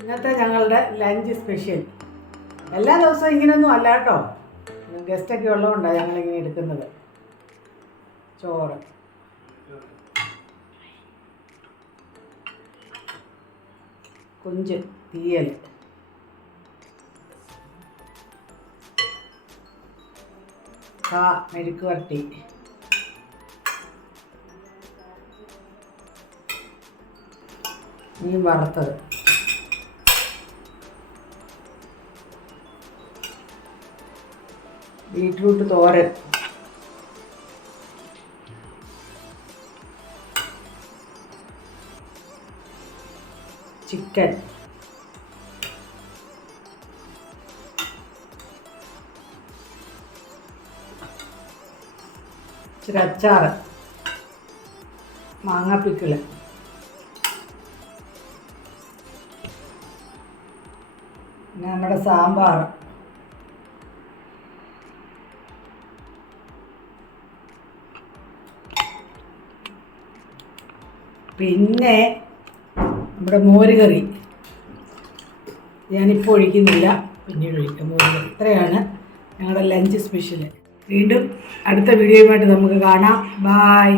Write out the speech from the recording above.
ഇന്നത്തെ ഞങ്ങളുടെ lunch special. എല്ലാ ദിവസവും ഇങ്ങനെയൊന്നും അല്ല കേട്ടോ, ഗസ്റ്റൊക്കെ ഉള്ളതുകൊണ്ടാണ് ഞങ്ങളിങ്ങനെ എടുക്കുന്നത്. ചോറ്, കൊഞ്ച് തീയൽ, മെഴുക്ക് വരട്ടി, മീൻ വറുത്തത്, ബീറ്റ്റൂട്ട് തോരൻ, ചിക്കൻ, ഇച്ചിരി അച്ചാർ, മാങ്ങാപ്പിക്കിള്, പിന്നെ നമ്മുടെ സാമ്പാർ, പിന്നെ നമ്മുടെ മോരുകറി. ഞാനിപ്പോൾ ഒഴിക്കുന്നില്ല, പിന്നീട് ഒഴിക്കാം മോരുകറി. ഇത്രയാണ് ഞങ്ങളുടെ ലഞ്ച് സ്പെഷ്യൽ. വീണ്ടും അടുത്ത വീഡിയോയുമായിട്ട് നമുക്ക് കാണാം. ബായ്.